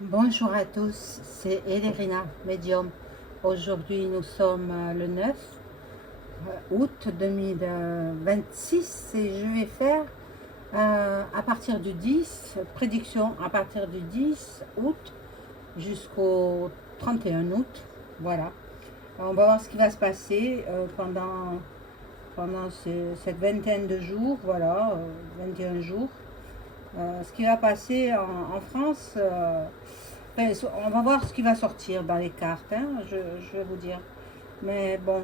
Bonjour à tous, c'est Elérina, médium. Aujourd'hui, nous sommes le 9 août 2026 et je vais faire à partir du 10, prédiction à partir du 10 août jusqu'au 31 août. Voilà. On va voir ce qui va se passer pendant cette vingtaine de jours, voilà, 21 jours. Ce qui va passer en France. Ben, on va voir ce qui va sortir dans les cartes, hein, je vais vous dire. Mais bon,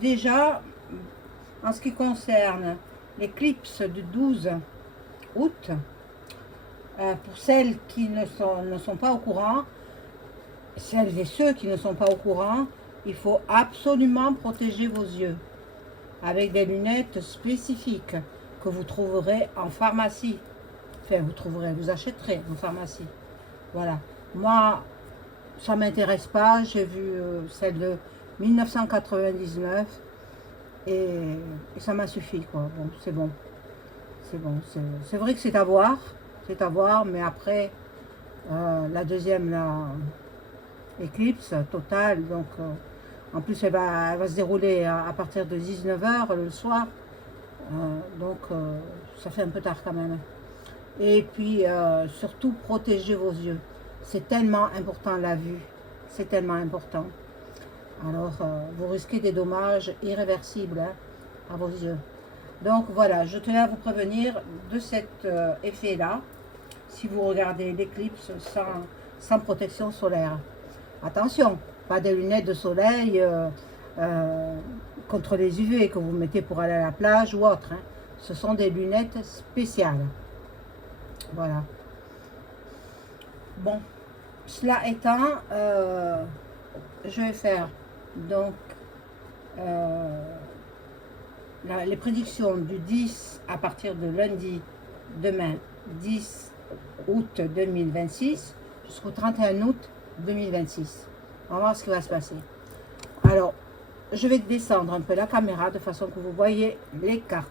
déjà, en ce qui concerne l'éclipse du 12 août, pour celles qui ne sont pas au courant, celles et ceux qui ne sont pas au courant, il faut absolument protéger vos yeux avec des lunettes spécifiques que vous trouverez en pharmacie. Enfin, vous achèterez en pharmacie. Voilà. Moi, ça ne m'intéresse pas. J'ai vu celle de 1999 et ça m'a suffi, quoi. Bon, c'est bon. C'est bon. C'est vrai que c'est à voir. C'est à voir, mais après, la deuxième, la éclipse totale, donc en plus, elle va se dérouler à partir de 19 h le soir. Donc, ça fait un peu tard quand même. Et puis, surtout, protégez vos yeux. C'est tellement important la vue. C'est tellement important. Alors, vous risquez des dommages irréversibles, hein, à vos yeux. Donc voilà, je tenais à vous prévenir de cet effet-là, si vous regardez l'éclipse sans protection solaire. Attention, pas des lunettes de soleil contre les UV que vous mettez pour aller à la plage ou autre, hein. Ce sont des lunettes spéciales. Voilà. Bon, cela étant, je vais faire donc les prédictions du 10 à partir de lundi, demain, 10 août 2026 jusqu'au 31 août 2026. On va voir ce qui va se passer. Alors, je vais descendre un peu la caméra de façon que vous voyez les cartes.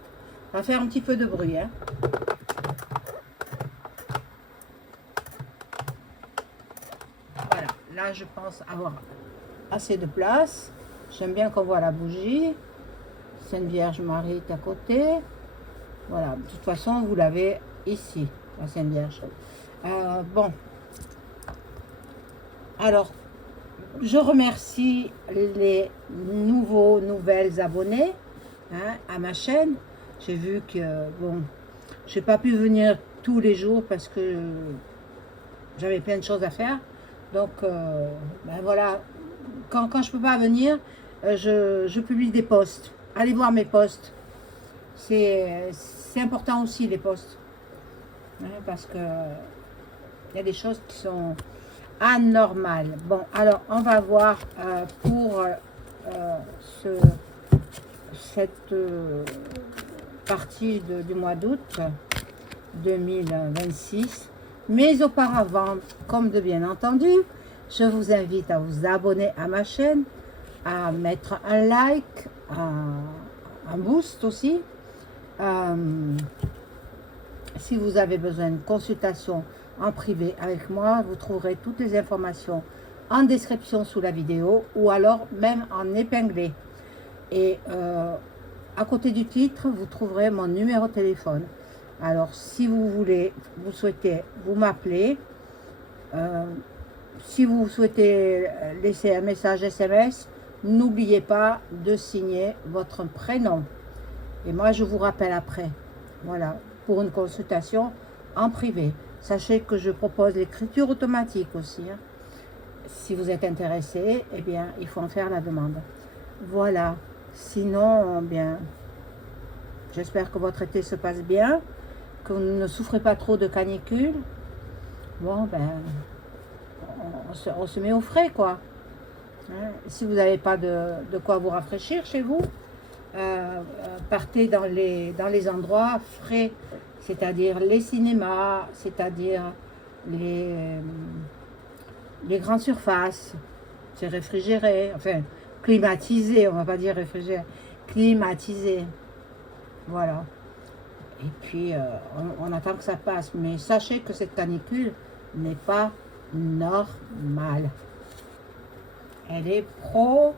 Ça va faire un petit peu de bruit, hein. Voilà, là je pense avoir assez de place. J'aime bien qu'on voit la bougie. Sainte Vierge Marie est à côté. Voilà, de toute façon, vous l'avez ici, la Sainte Vierge. Bon, alors, je remercie les nouvelles abonnés, hein, à ma chaîne. J'ai vu que, bon, je n'ai pas pu venir tous les jours parce que j'avais plein de choses à faire. Donc, ben voilà, quand je ne peux pas venir, je publie des posts. Allez voir mes posts. C'est important aussi, les posts. Hein, parce que il y a des choses qui sont anormales. Bon, alors, on va voir pour cette partie du mois d'août 2026. Mais auparavant, comme de bien entendu, je vous invite à vous abonner à ma chaîne, à mettre un like, un boost aussi. Si vous avez besoin d'une consultation en privé avec moi, vous trouverez toutes les informations en description sous la vidéo ou alors même en épinglé. Et à côté du titre, vous trouverez mon numéro de téléphone. Alors, si vous souhaitez, vous m'appelez. Si vous souhaitez laisser un message SMS, n'oubliez pas de signer votre prénom. Et moi, je vous rappelle après. Voilà, pour une consultation en privé. Sachez que je propose l'écriture automatique aussi, hein. Si vous êtes intéressé, eh bien, il faut en faire la demande. Voilà. Sinon, bien, j'espère que votre été se passe bien, que vous ne souffrez pas trop de canicule. Bon, ben, on se met au frais, quoi. Hein, si vous n'avez pas de quoi vous rafraîchir chez vous, partez dans les endroits frais, c'est-à-dire les cinémas, c'est-à-dire les grandes surfaces, c'est réfrigéré, enfin climatisé, on va pas dire réfrigéré, climatisé, voilà. Et puis on attend que ça passe, mais sachez que cette canicule n'est pas normal. Elle est pro.vo.que.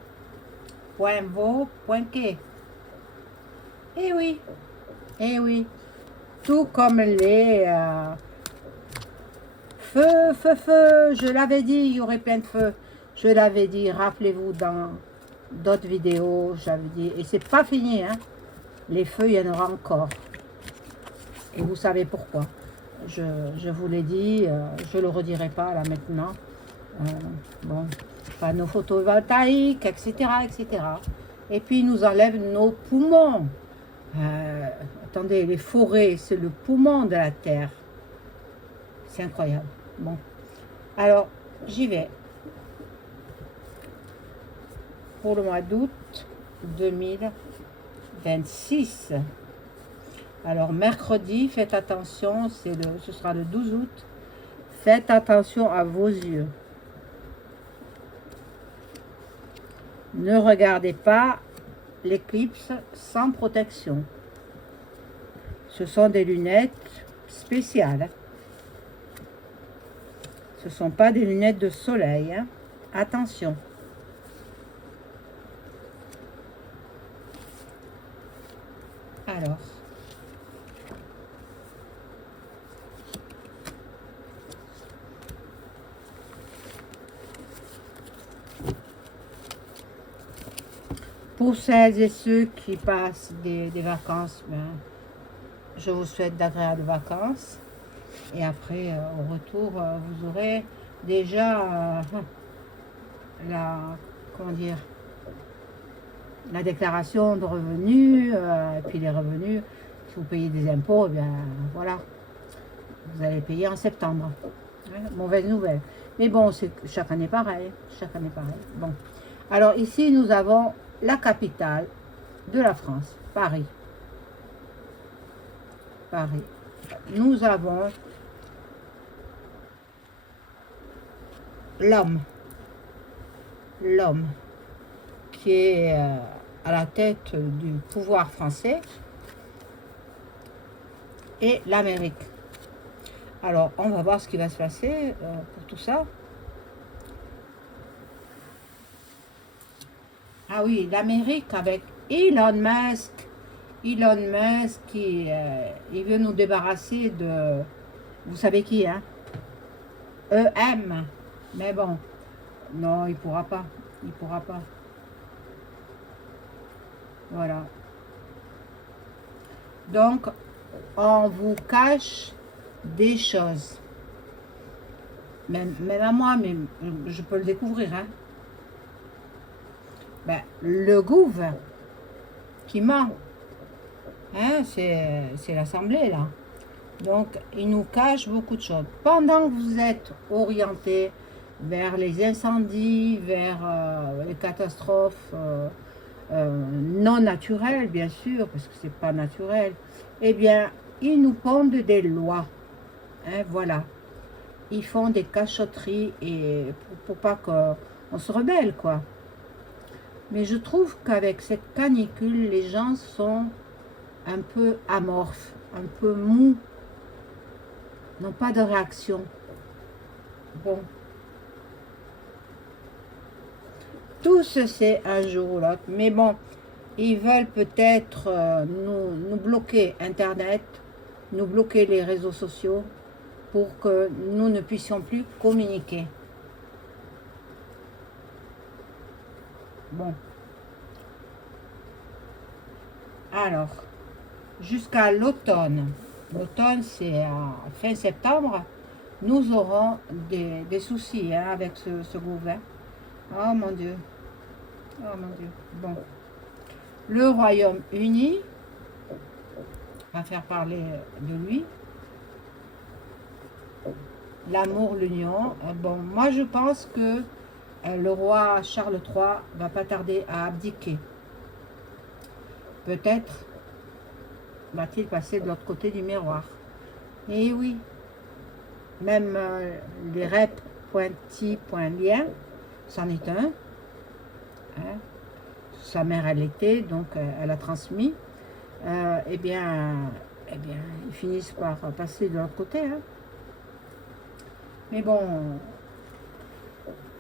Eh oui, eh oui. Tout comme les feu, je l'avais dit, il y aurait plein de feux. Je l'avais dit, rappelez-vous dans d'autres vidéos, j'avais dit, et c'est pas fini, hein. Les feux, il y en aura encore. Et vous savez pourquoi. Je vous l'ai dit, je le redirai pas là maintenant. Bon, panneaux photovoltaïques, etc., etc. Et puis, ils nous enlèvent nos poumons. Attendez, les forêts, c'est le poumon de la terre. C'est incroyable. Bon, alors, j'y vais. Pour le mois d'août 2026. Alors, mercredi, faites attention, ce sera le 12 août. Faites attention à vos yeux. Ne regardez pas l'éclipse sans protection. Ce sont des lunettes spéciales. Ce ne sont pas des lunettes de soleil. Hein. Attention. Alors. Pour celles et ceux qui passent des vacances, ben, je vous souhaite d'agréables vacances. Et après, au retour, vous aurez déjà comment dire, la déclaration de revenus. Et puis les revenus, si vous payez des impôts, eh bien voilà, vous allez payer en septembre. Ouais, mauvaise nouvelle. Mais bon, c'est chaque année pareil. Chaque année pareil. Bon. Alors ici, nous avons la capitale de la France, Paris. Paris. Nous avons l'homme qui est à la tête du pouvoir français et l'Amérique. Alors, on va voir ce qui va se passer pour tout ça. Ah oui, l'Amérique avec Elon Musk. Elon Musk qui il veut nous débarrasser de... Vous savez qui, hein? EM. Mais bon, non, il pourra pas. Il pourra pas. Voilà. Donc, on vous cache des choses. Même à moi, mais je peux le découvrir, hein. Ben, le gouvernement qui ment, hein, c'est l'Assemblée, là. Donc, il nous cache beaucoup de choses. Pendant que vous êtes orienté vers les incendies, vers les catastrophes non naturelles, bien sûr, parce que c'est pas naturel, eh bien, ils nous pondent des lois. Hein, voilà. Ils font des cachotteries et pour pas qu'on se rebelle, quoi. Mais je trouve qu'avec cette canicule, les gens sont un peu amorphes, un peu mous, n'ont pas de réaction. Bon. Tout se sait un jour ou l'autre. Mais bon, ils veulent peut-être nous bloquer Internet, nous bloquer les réseaux sociaux pour que nous ne puissions plus communiquer. Bon. Alors, jusqu'à l'automne. L'automne, c'est à fin septembre. Nous aurons des soucis hein, avec ce gouvernement. Oh mon Dieu. Oh mon Dieu. Bon. Le Royaume-Uni va faire parler de lui. L'amour, l'union. Bon, moi je pense que le roi Charles III va pas tarder à abdiquer. Peut-être va-t-il passer de l'autre côté du miroir. Et oui, même les rep.ti.lien, c'en est un. Hein. Sa mère, elle était, donc elle a transmis. Eh bien, ils finissent par passer de l'autre côté. Hein. Mais bon,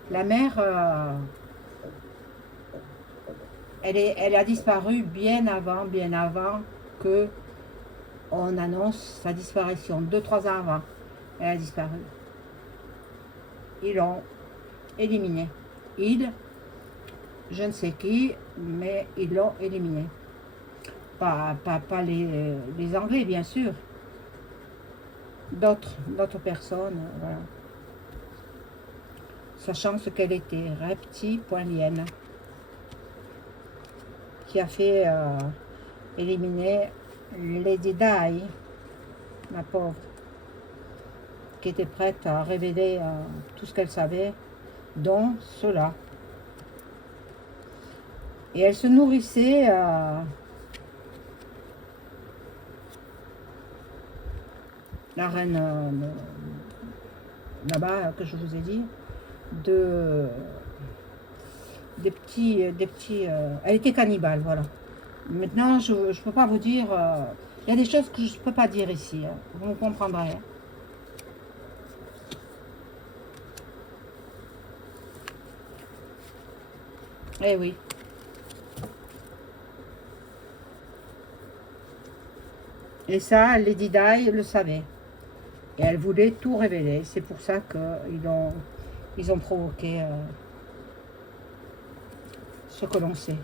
La mère, elle a disparu bien avant que on annonce sa disparition. 2-3 ans avant, elle a disparu. Ils l'ont éliminée. Je ne sais qui, mais ils l'ont éliminée. Pas les Anglais, bien sûr. D'autres personnes, voilà. Sachant ce qu'elle était, repti.lienne, qui a fait éliminer Lady Di, ma pauvre, qui était prête à révéler tout ce qu'elle savait, dont cela. Et elle se nourrissait la reine là-bas que je vous ai dit, des petits elle était cannibale, voilà. Maintenant, je ne peux pas vous dire, il y a des choses que je ne peux pas dire ici, hein. Vous me comprendrez. Hein. Eh oui. Et ça, Lady Di le savait. Et elle voulait tout révéler. C'est pour ça qu'ils ont provoqué ce que l'on sait.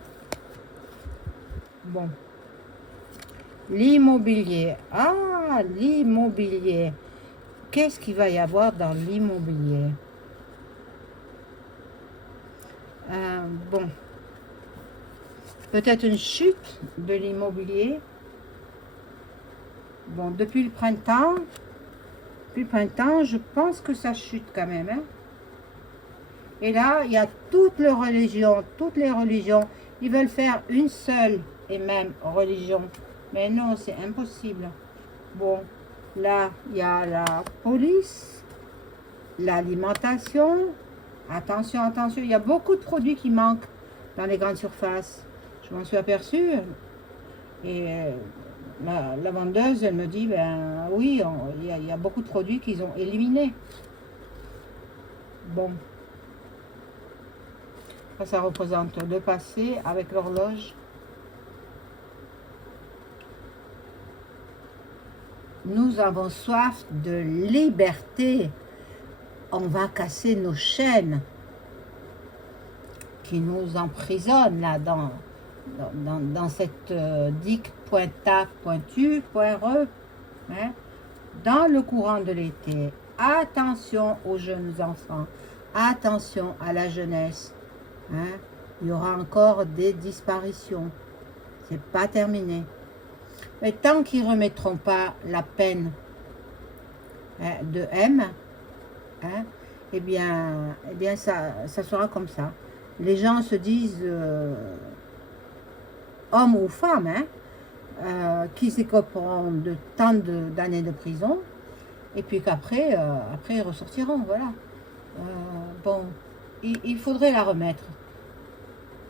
Bon. L'immobilier. Ah, l'immobilier. Qu'est-ce qu'il va y avoir dans l'immobilier? Bon. Peut-être une chute de l'immobilier. Bon, depuis le printemps, je pense que ça chute quand même. Hein. Et là, il y a toutes les religions, ils veulent faire une seule et même religion. Mais non, c'est impossible. Bon, là, il y a la police, l'alimentation. Attention, attention, il y a beaucoup de produits qui manquent dans les grandes surfaces. Je m'en suis aperçue. Et la vendeuse, elle me dit, ben oui, il y a beaucoup de produits qu'ils ont éliminés. Bon. Ça représente le passé avec l'horloge. Nous avons soif de liberté. On va casser nos chaînes qui nous emprisonnent là dans cette dic.ta.tu.re, hein, dans le courant de l'été. Attention aux jeunes enfants, attention à la jeunesse. Hein, il y aura encore des disparitions. C'est pas terminé. Mais tant qu'ils ne remettront pas la peine de M, hein, eh bien ça sera comme ça. Les gens se disent hommes ou femmes, hein, qui s'écoperont de tant d'années de prison, et puis qu'après après ils ressortiront, voilà. Bon, il faudrait la remettre.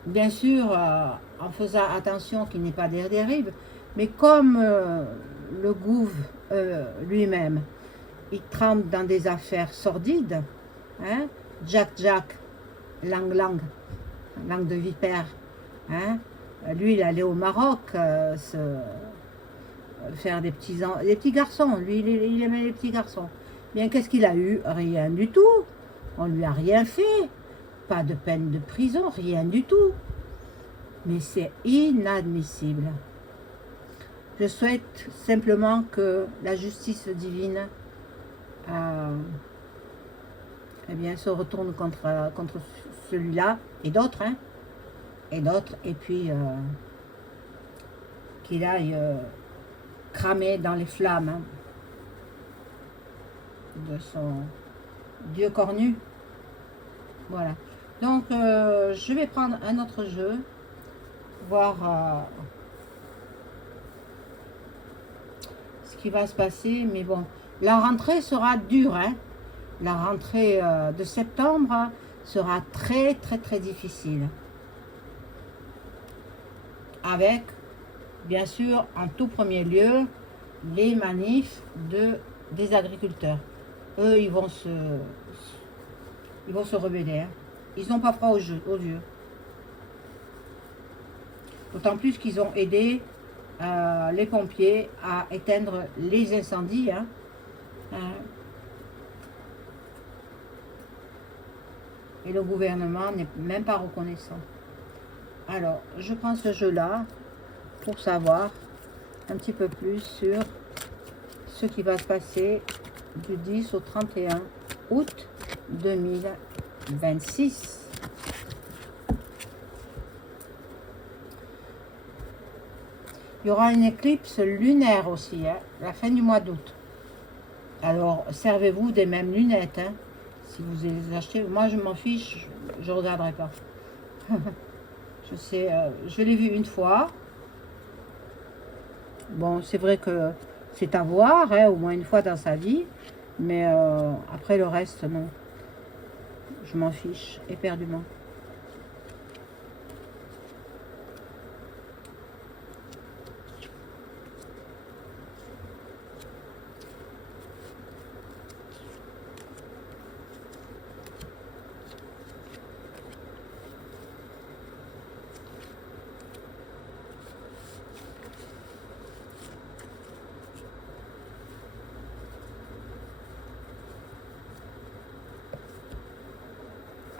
Bien sûr, en faisant attention qu'il n'y ait pas des dérives, mais comme le gouv lui-même, il trempe dans des affaires sordides, hein, Jack, langue de vipère, hein, lui il allait au Maroc faire des petits garçons, lui il aimait les petits garçons. Bien, qu'est-ce qu'il a eu? Rien du tout, on lui a rien fait. Pas de peine de prison, rien du tout. Mais c'est inadmissible. Je souhaite simplement que la justice divine eh bien, se retourne contre celui-là et d'autres, hein, et puis qu'il aille cramer dans les flammes, hein, de son Dieu cornu. Voilà. Donc, je vais prendre un autre jeu, voir ce qui va se passer. Mais bon, la rentrée sera dure. Hein. La rentrée de septembre sera très, très, très difficile. Avec, bien sûr, en tout premier lieu, les manifs des agriculteurs. Eux, ils vont se rebeller. Hein. ils n'ont pas froid aux yeux. D'autant plus qu'ils ont aidé les pompiers à éteindre les incendies. Hein. Et le gouvernement n'est même pas reconnaissant. Alors, je prends ce jeu-là pour savoir un petit peu plus sur ce qui va se passer du 10 au 31 août 2026. Il y aura une éclipse lunaire aussi, hein, la fin du mois d'août. Alors, servez-vous des mêmes lunettes, hein, si vous les achetez. Moi, je m'en fiche, je ne regarderai pas. Je sais, je l'ai vu une fois. Bon, c'est vrai que c'est à voir, hein, au moins une fois dans sa vie. Mais après le reste, non. Je m'en fiche éperdument.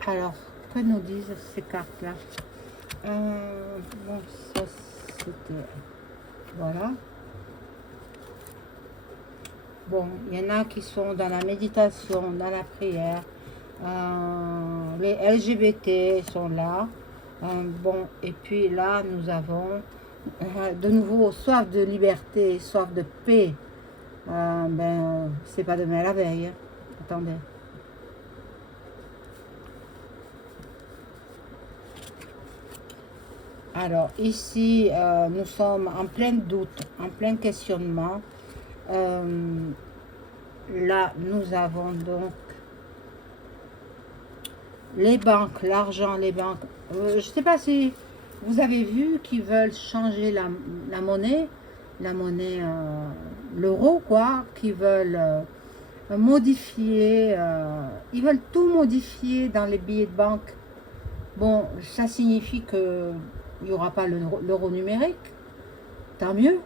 Alors, que nous disent ces cartes-là? Bon, ça c'était... Voilà. Bon, il y en a qui sont dans la méditation, dans la prière. Les LGBT sont là. Bon, et puis là, nous avons de nouveau soif de liberté, soif de paix. C'est pas demain la veille. Hein. Attendez. Alors, ici, nous sommes en plein doute, en plein questionnement. Là, nous avons donc les banques, l'argent, les banques. Je ne sais pas si vous avez vu qu'ils veulent changer la monnaie, l'euro, quoi, qu'ils veulent modifier, ils veulent tout modifier dans les billets de banque. Bon, ça signifie que il n'y aura pas l'euro numérique, tant mieux.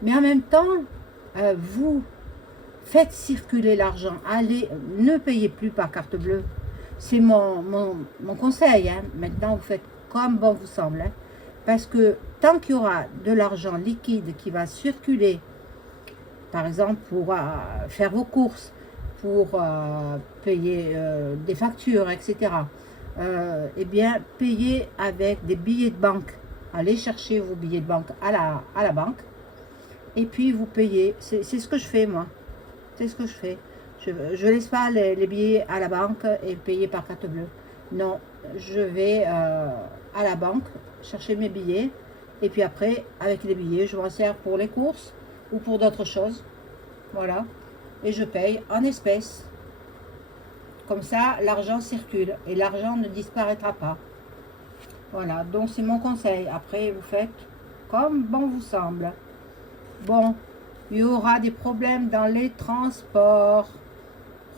Mais en même temps, vous faites circuler l'argent. Allez, ne payez plus par carte bleue. C'est mon conseil. Hein. Maintenant, vous faites comme bon vous semble. Hein. Parce que tant qu'il y aura de l'argent liquide qui va circuler, par exemple pour faire vos courses, pour payer des factures, etc., eh bien, payez avec des billets de banque. Allez chercher vos billets de banque à la banque. Et puis, vous payez. C'est ce que je fais, moi. C'est ce que je fais. Je ne laisse pas les billets à la banque et payer par carte bleue. Non, je vais à la banque chercher mes billets. Et puis après, avec les billets, je m'en sers pour les courses ou pour d'autres choses. Voilà. Et je paye en espèces. Comme ça, l'argent circule et l'argent ne disparaîtra pas. Voilà, donc c'est mon conseil. Après, vous faites comme bon vous semble. Bon, il y aura des problèmes dans les transports.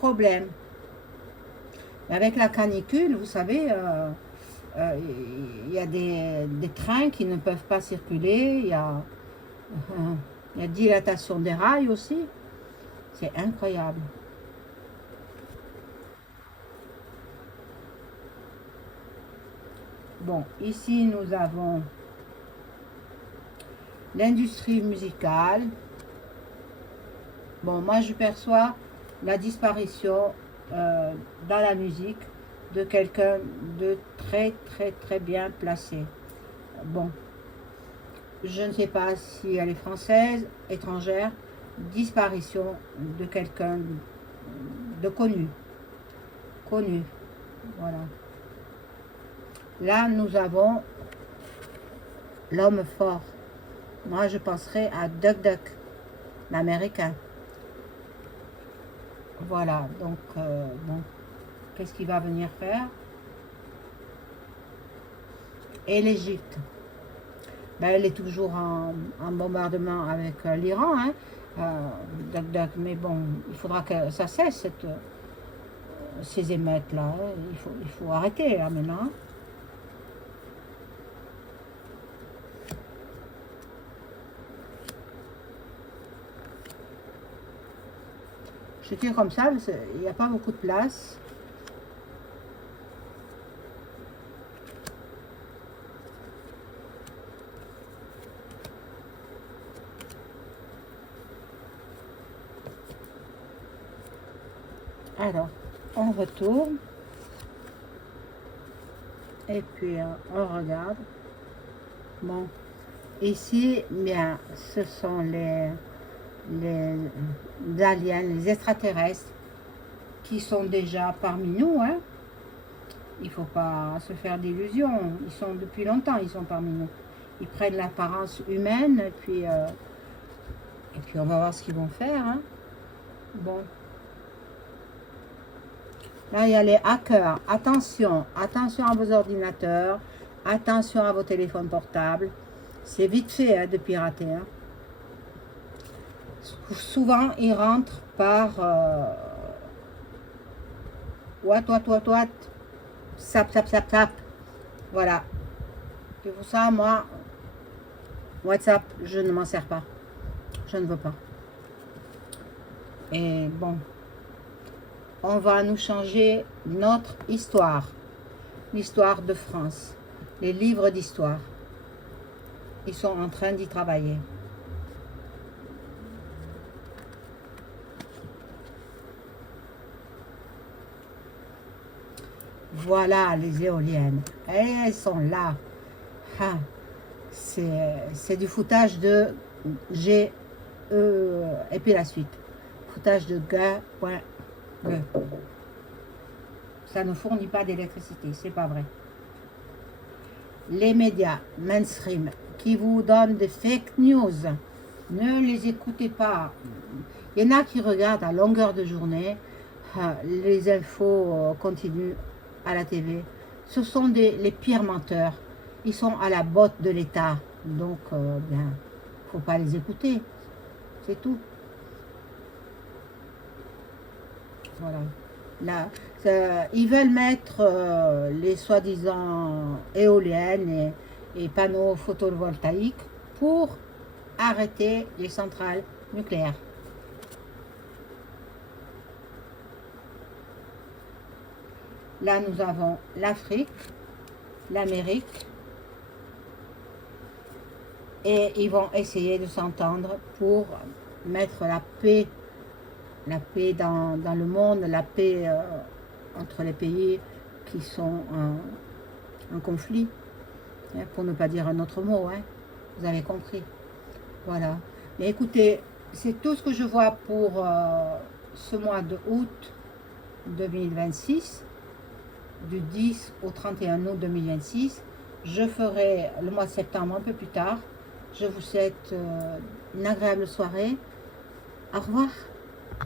Problème. Avec la canicule, vous savez, il y a des trains qui ne peuvent pas circuler. Il y a dilatation des rails aussi. C'est incroyable. Bon, ici nous avons l'industrie musicale. Bon, moi je perçois la disparition dans la musique de quelqu'un de très très très bien placé. Bon, je ne sais pas si elle est française, étrangère, disparition de quelqu'un de connu. Connu, voilà. Là, nous avons l'homme fort. Moi, je penserais à Duck Duck, l'américain. Voilà, donc, bon, qu'est-ce qu'il va venir faire? Et l'Égypte. Ben, elle est toujours en bombardement avec l'Iran, hein, Duck Duck, mais bon, il faudra que ça cesse, ces émeutes là, il faut arrêter là maintenant. Je tire comme ça, parce qu'il n'y a pas beaucoup de place. Alors, on retourne. Et puis, on regarde. Bon, ici, bien, ce sont les aliens, les extraterrestres qui sont déjà parmi nous, hein. Il ne faut pas se faire d'illusions. Ils sont depuis longtemps, ils sont parmi nous. Ils prennent l'apparence humaine et puis on va voir ce qu'ils vont faire, hein. Bon. Là, il y a les hackers. Attention, attention à vos ordinateurs, attention à vos téléphones portables. C'est vite fait hein, de pirater. Hein. Souvent, ils rentrent par what, sap, sap, sap, sap. Voilà. Et pour ça, moi, WhatsApp, je ne m'en sers pas. Je ne veux pas. Et bon, on va nous changer notre histoire. L'histoire de France. Les livres d'histoire. Ils sont en train d'y travailler. Voilà les éoliennes. Elles sont là. Ah, c'est du foutage de G, E, et puis la suite. Foutage de G.E. Ça ne fournit pas d'électricité, c'est pas vrai. Les médias mainstream qui vous donnent des fake news, ne les écoutez pas. Il y en a qui regardent à longueur de journée les infos continues à la TV. Ce sont les pires menteurs. Ils sont à la botte de l'État. Donc, bien, faut pas les écouter. C'est tout. Voilà. Là, ils veulent mettre les soi-disant éoliennes et panneaux photovoltaïques pour arrêter les centrales nucléaires. Là, nous avons l'Afrique, l'Amérique, et ils vont essayer de s'entendre pour mettre la paix dans le monde, la paix entre les pays qui sont en conflit, hein, pour ne pas dire un autre mot, hein, vous avez compris. Voilà. Mais écoutez, c'est tout ce que je vois pour ce mois de août 2026. Du 10 au 31 août 2026. Je ferai le mois de septembre un peu plus tard. Je vous souhaite une agréable soirée. Au revoir.